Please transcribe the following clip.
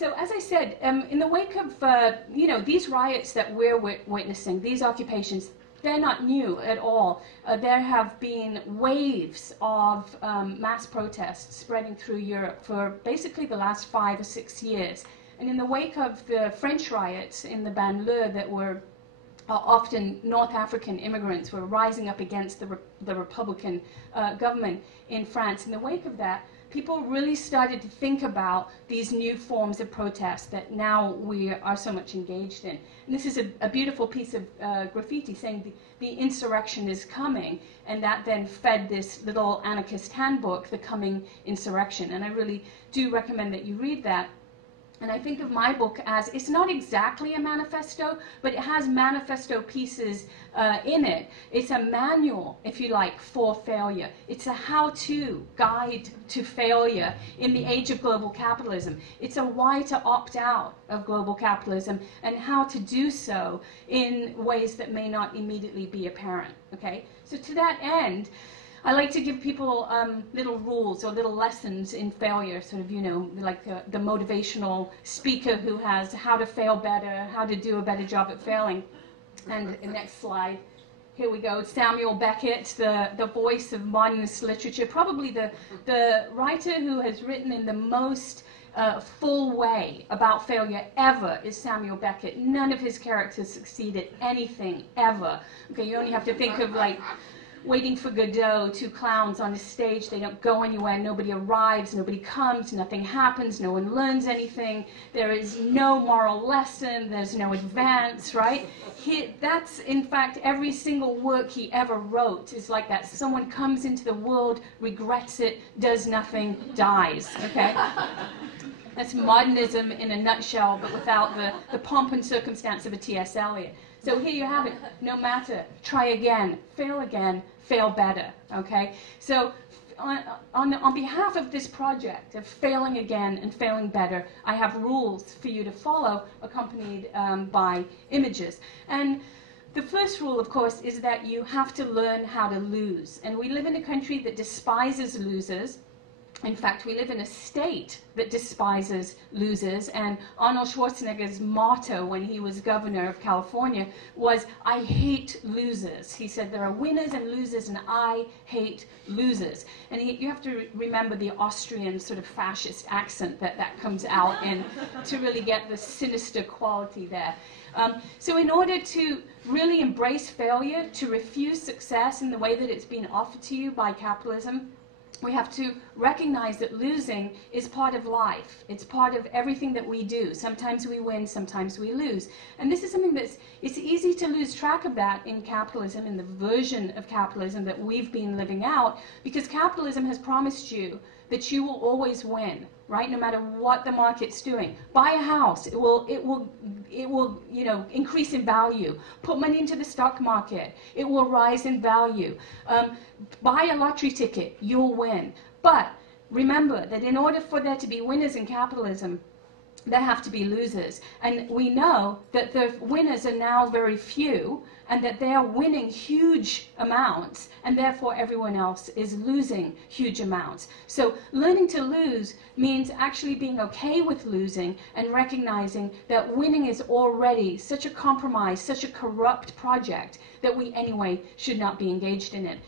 So as I said, in the wake of these riots that we're witnessing, these occupations, they're not new at all. There have been waves of mass protests spreading through Europe for basically the last 5 or 6 years. And in the wake of the French riots in the banlieue that were often North African immigrants were rising up against the Republican government in France, in the wake of that, people really started to think about these new forms of protest that now we are so much engaged in. And this is a beautiful piece of graffiti saying the insurrection is coming, and that then fed this little anarchist handbook, The Coming Insurrection. And I really do recommend that you read that. And I think of my book as, it's not exactly a manifesto, but it has manifesto pieces in it. It's a manual, if you like, for failure. It's a how-to guide to failure in the age of global capitalism. It's a why to opt out of global capitalism and how to do so in ways that may not immediately be apparent, okay? So to that end, I like to give people little rules or little lessons in failure, sort of, like the motivational speaker who has how to fail better, how to do a better job at failing. And next slide, here we go. Samuel Beckett, the voice of modernist literature, probably the writer who has written in the most full way about failure ever is Samuel Beckett. None of his characters succeed at anything ever. Okay, you only have to think of like Waiting for Godot, 2 clowns on a stage. They don't go anywhere, nobody arrives, nobody comes, nothing happens, no one learns anything, there is no moral lesson, there's no advance, right? That's, in fact, every single work he ever wrote is like that. Someone comes into the world, regrets it, does nothing, dies, okay? That's modernism in a nutshell, but without the pomp and circumstance of a T.S. Eliot. So here you have it. No matter. Try again. Fail better. Okay? So on behalf of this project of failing again and failing better, I have rules for you to follow accompanied by images. And the first rule, of course, is that you have to learn how to lose. And we live in a country that despises losers. In fact, we live in a state that despises losers, and Arnold Schwarzenegger's motto when he was governor of California was, "I hate losers." He said, there are winners and losers, and I hate losers. And you have to remember the Austrian sort of fascist accent that comes out in to really get the sinister quality there. So in order to really embrace failure, to refuse success in the way that it's been offered to you by capitalism, we have to recognize that losing is part of life. It's part of everything that we do. Sometimes we win, sometimes we lose. And this is something it's easy to lose track of that in capitalism, in the version of capitalism that we've been living out, because capitalism has promised you that you will always win, right? No matter what the market's doing. Buy a house, it will increase in value. Put money into the stock market, it will rise in value. Buy a lottery ticket, you'll win. But remember that in order for there to be winners in capitalism, there have to be losers. And we know that the winners are now very few, and that they are winning huge amounts, and therefore everyone else is losing huge amounts. So learning to lose means actually being okay with losing and recognizing that winning is already such a compromise, such a corrupt project, that we anyway should not be engaged in it.